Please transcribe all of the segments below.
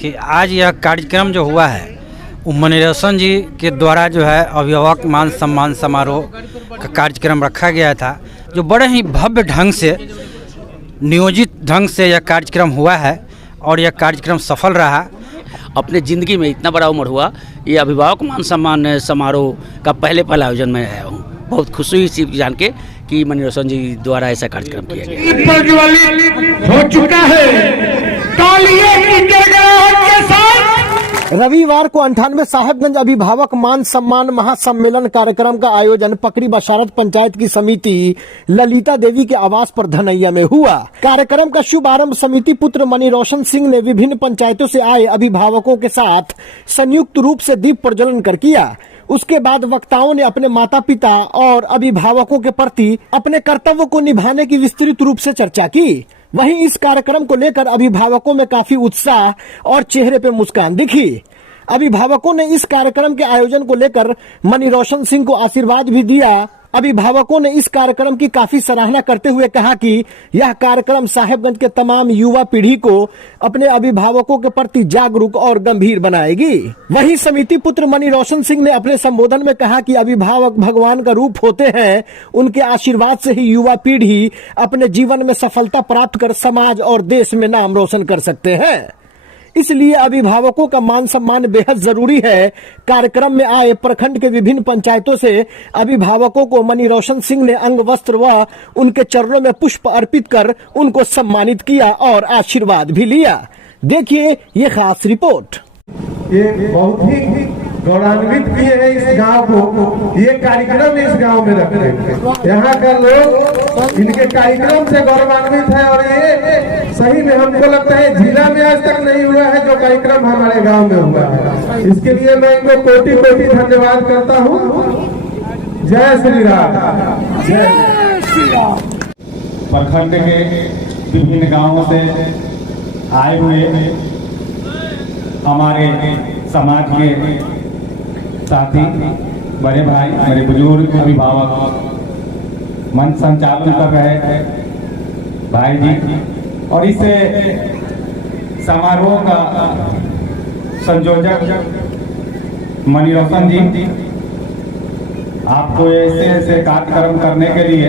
कि आज यह कार्यक्रम जो हुआ है वो मणिरौशन जी के द्वारा जो है अभिभावक मान सम्मान समारोह का कार्यक्रम रखा गया था, जो बड़े ही भव्य ढंग से नियोजित ढंग से यह कार्यक्रम हुआ है और यह कार्यक्रम सफल रहा। अपने ज़िंदगी में इतना बड़ा उम्र हुआ, ये अभिभावक मान सम्मान समारोह का पहला आयोजन में आया हूँ। बहुत खुशी हुई इसी जान के कि मणिरौशन जी द्वारा ऐसा कार्यक्रम किया गया। हो चुका है रविवार को 98 साहेबगंज अभिभावक मान सम्मान महासम्मेलन कार्यक्रम का आयोजन पकड़ी बशारत पंचायत की समिति ललिता देवी के आवास पर धनैया में हुआ। कार्यक्रम का शुभारंभ समिति पुत्र मणिरौशन सिंह ने विभिन्न पंचायतों से आए अभिभावकों के साथ संयुक्त रूप से दीप प्रज्वलन कर किया। उसके बाद वक्ताओं ने अपने माता पिता और अभिभावकों के प्रति अपने कर्तव्य को निभाने की विस्तृत रूप से चर्चा की। वहीं इस कार्यक्रम को लेकर अभिभावकों में काफी उत्साह और चेहरे पे मुस्कान दिखी। अभिभावकों ने इस कार्यक्रम के आयोजन को लेकर मणिरौशन सिंह को आशीर्वाद भी दिया। अभिभावकों ने इस कार्यक्रम की काफी सराहना करते हुए कहा कि यह कार्यक्रम साहेबगंज के तमाम युवा पीढ़ी को अपने अभिभावकों के प्रति जागरूक और गंभीर बनाएगी। वहीं समिति पुत्र मणिरौशन सिंह ने अपने संबोधन में कहा कि अभिभावक भगवान का रूप होते हैं, उनके आशीर्वाद से ही युवा पीढ़ी अपने जीवन में सफलता प्राप्त कर समाज और देश में नाम रोशन कर सकते हैं। इसलिए अभिभावकों का मान सम्मान बेहद जरूरी है। कार्यक्रम में आए प्रखंड के विभिन्न पंचायतों से अभिभावकों को मणिरौशन सिंह ने अंग वस्त्र व उनके चरणों में पुष्प अर्पित कर उनको सम्मानित किया और आशीर्वाद भी लिया। देखिए ये खास रिपोर्ट। ये बहुत ही गौरवान्वित भी है इस गांव को, ये कार्यक्रम इस गांव में रख रहे हैं। यहाँ का लोग इनके कार्यक्रम से गौरवान्वित है और ये सही में हमको लगता है जिला में आज तक नहीं हुआ है जो कार्यक्रम हमारे गांव में हुआ है। इसके लिए मैं इनको कोटि कोटि धन्यवाद करता हूँ। जय श्री राम, जय श्री राम। प्रखंड के विभिन्न गांवों से आए हुए हमारे समाज के साथी, बड़े भाई, मेरे बुजुर्ग अभिभावक मंच संचालन कर रहे भाई जी और इस समारोह का संयोजक मणिरौशन जी, आपको ऐसे कार्यक्रम करने के लिए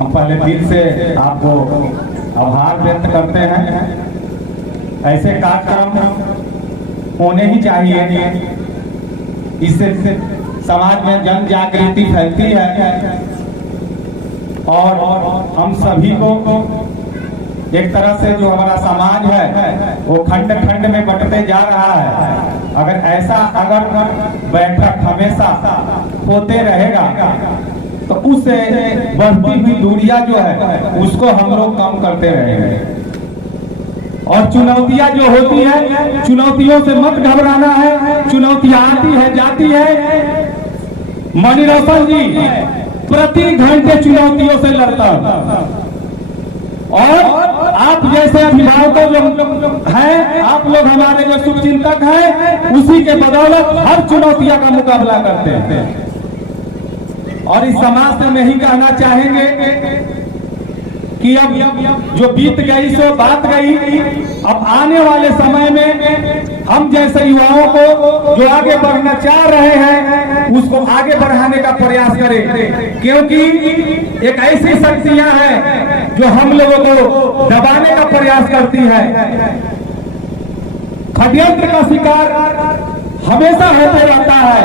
हम पहले दिल से आपको आभार व्यक्त करते हैं। ऐसे कार्यक्रम होने ही चाहिए, इससे समाज में जन जागृति फैलती है और हम सभी को एक तरह से जो हमारा समाज है वो खंड खंड में बंटते जा रहा है। अगर बैठक हमेशा होते रहेगा तो उससे बढ़ती हुई दूरियां जो है उसको हम लोग कम करते रहेंगे। और चुनौतियां जो होती है, चुनौतियों से मत घबराना है। चुनौतियां आती है जाती है। मणिरौशन जी प्रति घंटे चुनौतियों से लड़ता है और आप जैसे अभिभावकों जो हैं, आप लोग हमारे जो शुभचिंतक हैं, उसी के बदौलत हर चुनौतियों का मुकाबला करते हैं। और इस समाज से नहीं कहना चाहेंगे कि अब जो बीत गई सो बात गई। अब आने वाले समय में हम जैसे युवाओं को जो आगे बढ़ना चाह रहे हैं उसको आगे बढ़ाने का प्रयास करें, क्योंकि एक ऐसी शक्तियां हैं जो हम लोगों को दबाने का प्रयास करती है। षड्यंत्र का शिकार हमेशा होते रहता है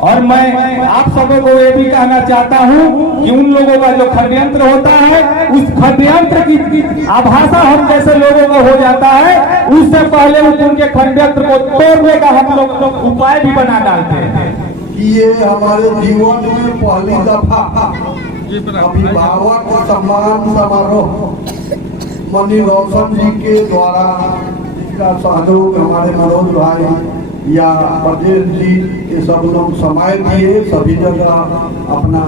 और मैं आप सबों को ये भी कहना चाहता हूं कि उन लोगों का जो षड्यंत्र होता है उस षड्यंत्र की आभासा हम जैसे लोगों को हो जाता है, उससे पहले उनके षड्यंत्र को तोड़ने का हम लोग उपाय भी बना डालते हैं। ये हमारे जीवन में पहली दफा अभिभावक सम्मान समारोह मणिरौशन जी के द्वारा इसका सहयोग हमारे मनोज भाई या प्रदेश जी ये सब लोग समय दिए, सभी जगह अपना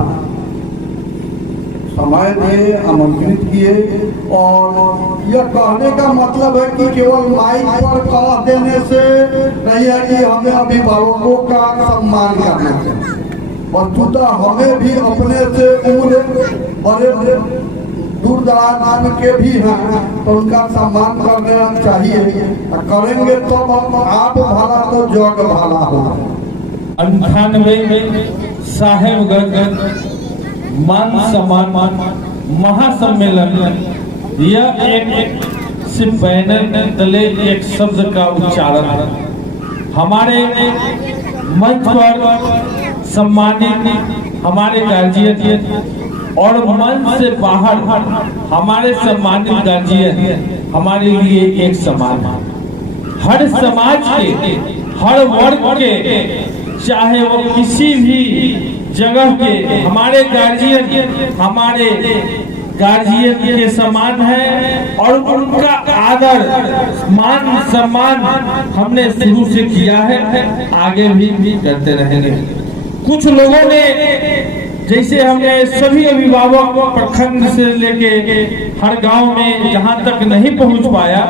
समय दिए, आमंत्रित किए। और यह कहने का मतलब है कि केवल माइक पर कह देने से नहीं है कि हमें अभिभावकों का सम्मान करना चाहिए, वस्तुतः हमें भी अपने से उम्र बड़े दूर दराज के भी हैं तो उनका सम्मान करना चाहिए। करेंगे तो आप भला तो जग भला होगा। 98 साहेबगंज मान सम्मान महासम्मेलन, यह एक सिर्फ बैनर तले एक शब्द का उच्चारण है। हमारे मंच पर सम्मानित हमारे गार्जियन और मंच से बाहर हमारे सम्मानित गार्जियन हमारे लिए एक समान है। हर समाज के, हर वर्ग के, चाहे वो किसी भी जगह के, हमारे गार्जियन के समान है और उनका आदर मान सम्मान हमने शुरू से किया है, आगे भी करते रहेंगे। कुछ लोगों ने, जैसे हमने सभी अभिभावक प्रखंड से लेके हर गांव में जहां तक नहीं पहुंच पाया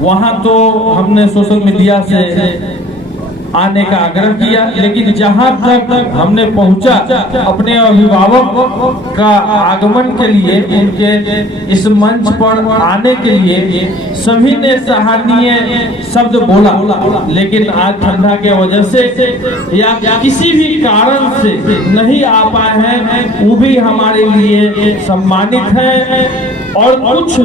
वहां तो हमने सोशल मीडिया से आने का आग्रह किया, लेकिन जहां तक हमने पहुंचा अपने अभिभावक का आगमन के लिए, उनके इस मंच पर आने के लिए सभी ने सराहनीय शब्द बोला, लेकिन आज ठंडा के वजह से या किसी भी कारण से नहीं आ पाए हैं, वो भी हमारे लिए सम्मानित है। और कुछ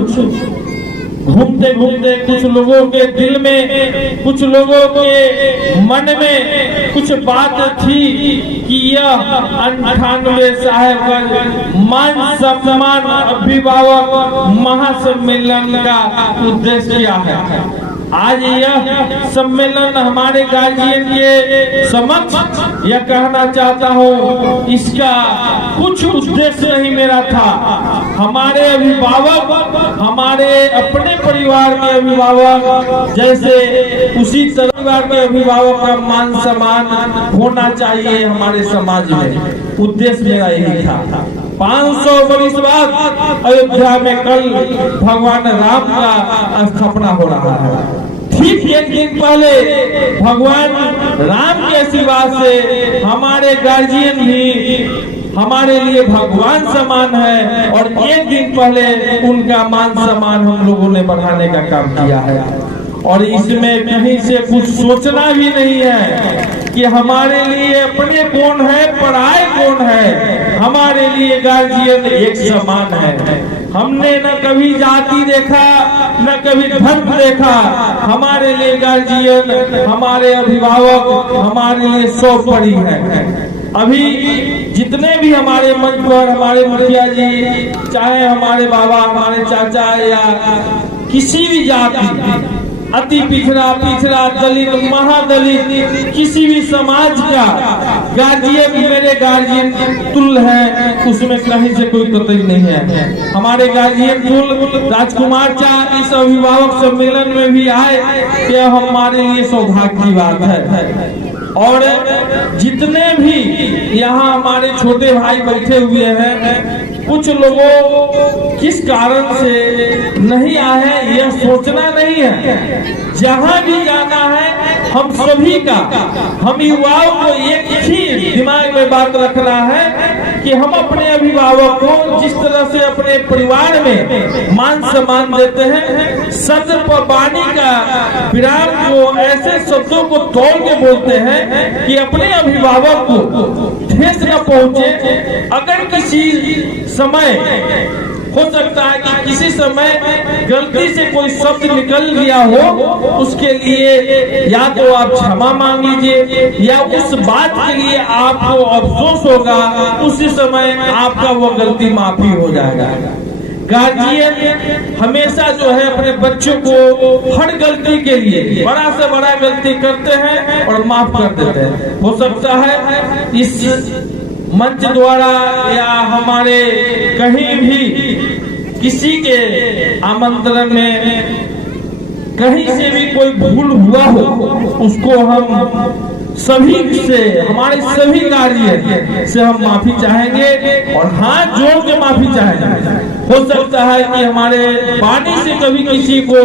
घूमते घूमते कुछ लोगों के दिल में, कुछ लोगों के मन में कुछ बात थी कि यह 98 साहेबगंज मान सम्मान अभिभावक महासम्मेलन का उद्देश्य क्या है। आज यह सम्मेलन हमारे गार्जियन के समक्ष यह कहना चाहता हूँ, इसका कुछ उद्देश्य नहीं मेरा था। हमारे अभिभावक, हमारे अपने परिवार के अभिभावक जैसे उसी परिवार के अभिभावक का मान सम्मान होना चाहिए हमारे समाज में, उद्देश्य मेरा यही था। 500 वर्ष बाद अयोध्या में कल भगवान राम का स्थापना हो रहा है। ठीक एक दिन पहले भगवान राम के आशीर्वाद से हमारे गार्जियन भी हमारे लिए भगवान समान है और एक दिन पहले उनका मान सम्मान हम लोगों ने बढ़ाने का काम किया है। और इसमें कहीं से कुछ सोचना भी नहीं है कि हमारे लिए अपने कौन है, पराये कौन है। हमारे लिए गार्जियन एक समान है। हमने न कभी जाति देखा, न कभी धर्म देखा। हमारे लिए गार्जियन, हमारे अभिभावक हमारे लिए सौ पड़ी है। अभी जितने भी हमारे मंच पर हमारे मुखिया जी, चाहे हमारे बाबा, हमारे चाचा या किसी भी जाति, अति पिछड़ा, दलित, महादलित, किसी भी समाज का गार्जियन मेरे गार्जियन तुल्य है, उसमें कहीं से कोई कतई नहीं है। हमारे गार्जियन तुल्य राजकुमार चा इस अभिभावक सम्मेलन में भी आए, यह हमारे लिए सौभाग्य की बात है। और जितने भी यहाँ हमारे छोटे भाई बैठे हुए हैं, कुछ लोगों किस कारण से नहीं आए हैं यह सोचना नहीं है। जहाँ भी जाना है हम सभी का, हम युवाओं को एक ही दिमाग में बात रखना है कि हम अपने अभिभावक को जिस तरह से अपने परिवार में मान सम्मान देते हैं, शब्द पर वाणी का विराम को ऐसे शब्दों को तोड़ के बोलते हैं कि अपने अभिभावक को ठेस न पहुंचे। अगर किसी समय हो सकता है कि किसी समय गलती से कोई शब्द निकल गया हो, उसके लिए या तो आप क्षमा मांग लीजिए या उस बात के लिए आपको अफसोस होगा, उसी समय आपका वो गलती माफी हो जाएगा। गार्जियन हमेशा जो है अपने बच्चों को हर गलती के लिए बड़ा से बड़ा गलती करते हैं और माफ कर देते हैं। हो सकता है इस मंच द्वारा या हमारे कहीं भी किसी के आमंत्रण में कहीं से भी कोई भूल हुआ हो, उसको हम सभी से, हमारे सभी गार्जियन से हम माफी चाहेंगे और हाथ जोड़ के माफी चाहेंगे। हो सकता है कि हमारे वाणी से कभी किसी को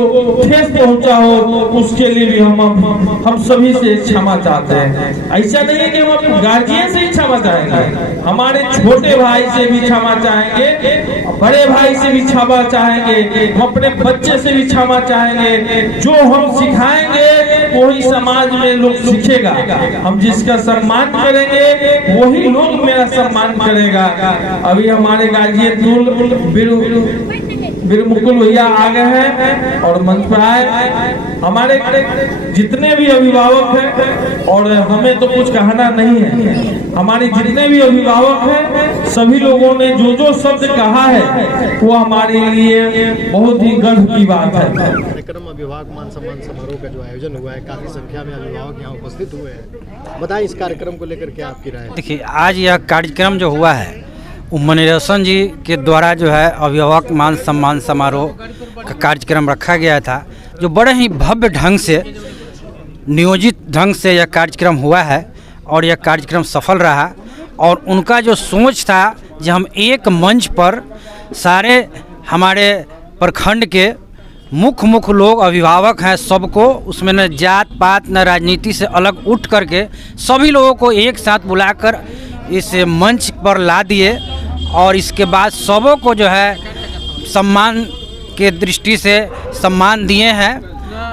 ठेस पहुंचा हो, उसके लिए भी हम सभी से क्षमा चाहते हैं। ऐसा नहीं है कि हम अपने गार्जियन से क्षमा चाहेंगे, हमारे छोटे भाई से भी क्षमा चाहेंगे, बड़े भाई से भी क्षमा चाहेंगे, हम अपने बच्चे से भी क्षमा चाहेंगे। जो हम सिखाएंगे वही समाज में लोग सीखेगा। हम जिसका सम्मान करेंगे वही लोग मेरा सम्मान करेगा। अभी हमारे गार्जियन बिरमुकुल भैया आ गए हैं और मंच पर आए। हमारे जितने भी अभिभावक हैं, और हमें तो कुछ कहना नहीं है, हमारे जितने भी अभिभावक हैं सभी लोगों ने जो जो शब्द कहा है वो हमारे लिए बहुत ही गर्व की बात है। कार्यक्रम अभिभावक मान सम्मान समारोह का जो आयोजन हुआ है, काफी संख्या में अभिभावक यहाँ उपस्थित हुए हैं। बताएं इस कार्यक्रम को लेकर क्या आपकी राय है? देखिए, आज यह कार्यक्रम जो हुआ है मनीरोशन जी के द्वारा जो है अभिभावक मान सम्मान समारोह का कार्यक्रम रखा गया था, जो बड़े ही भव्य ढंग से नियोजित ढंग से यह कार्यक्रम हुआ है और यह कार्यक्रम सफल रहा। और उनका जो सोच था कि हम एक मंच पर सारे हमारे प्रखंड के मुख्य लोग अभिभावक हैं, सबको उसमें न जात पात न राजनीति से अलग उठ करके सभी लोगों को एक साथ बुलाकर इस मंच पर ला दिए और इसके बाद सबों को जो है सम्मान के दृष्टि से सम्मान दिए हैं।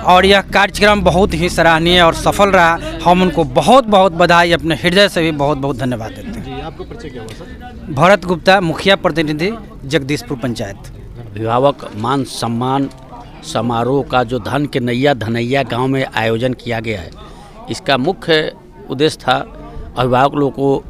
और यह कार्यक्रम बहुत ही सराहनीय और सफल रहा। हम उनको बहुत बहुत बधाई, अपने हृदय से भी बहुत बहुत धन्यवाद देते हैं। जी, आपका परिचय क्या हुआ सर? भरत गुप्ता, मुखिया प्रतिनिधि जगदीशपुर पंचायत। अभिभावक मान सम्मान समारोह का जो धन के धनैया गांव में आयोजन किया गया है, इसका मुख्य उद्देश्य था अभिभावक लोगों को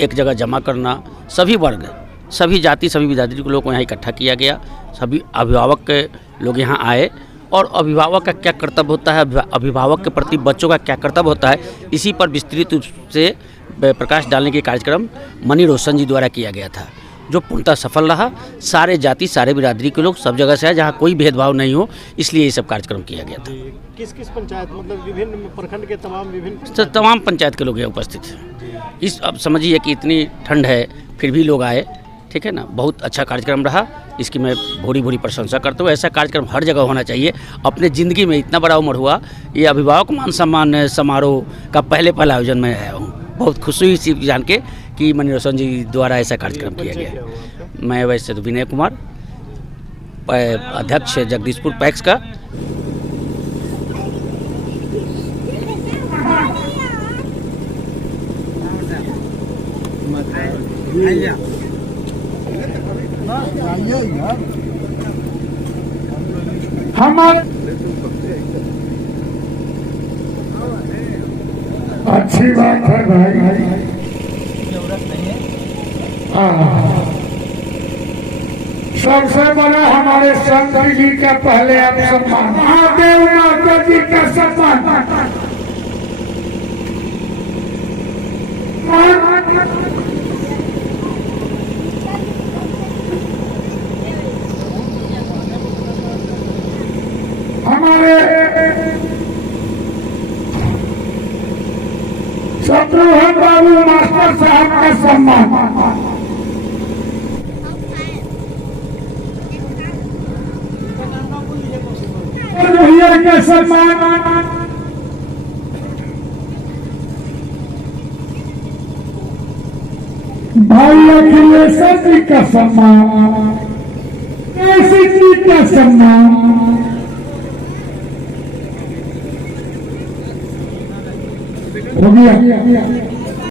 एक जगह जमा करना। सभी वर्ग, सभी जाति, सभी बिरादरी के लोगों को यहाँ इकट्ठा किया गया। सभी अभिभावक के लोग यहाँ आए और अभिभावक का क्या कर्तव्य होता है, अभिभावक के प्रति बच्चों का क्या कर्तव्य होता है, इसी पर विस्तृत रूप से प्रकाश डालने के कार्यक्रम मनीरोशन जी द्वारा किया गया था, जो पूर्णतः सफल रहा। सारे जाति, सारे बिरादरी के लोग सब जगह से आए, जहाँ कोई भेदभाव नहीं हो, इसलिए ये सब कार्यक्रम किया गया था। किस किस पंचायत, मतलब विभिन्न प्रखंड के विभिन्न तमाम पंचायत के लोग यहाँ उपस्थित हैं। इस अब समझिए कि इतनी ठंड है फिर भी लोग आए, ठीक है ना। बहुत अच्छा कार्यक्रम रहा, इसकी मैं भूरी भूरी प्रशंसा करता हूँ। ऐसा कार्यक्रम हर जगह होना चाहिए। अपने ज़िंदगी में इतना बड़ा उम्र हुआ, ये अभिभावक मान सम्मान समारोह का पहले आयोजन में आया हूँ। बहुत खुशी हुई इसी जान के कि मनीरोशन जी द्वारा ऐसा कार्यक्रम किया गया। मैं वैसे तो विनय कुमार, अध्यक्ष जगदीशपुर पैक्स का। अच्छी बात है भाई। सबसे बड़ा हमारे संत जी का पहले आप सम्मान, महादेव माता जी का सम्मान। हमारे शत्रुघ्न बाबू मास्टर साहब का सम्मान। भैया का सम्मान। भाई अखिलेश जी का सम्मान, कैसी जी का सम्मान। हो गया।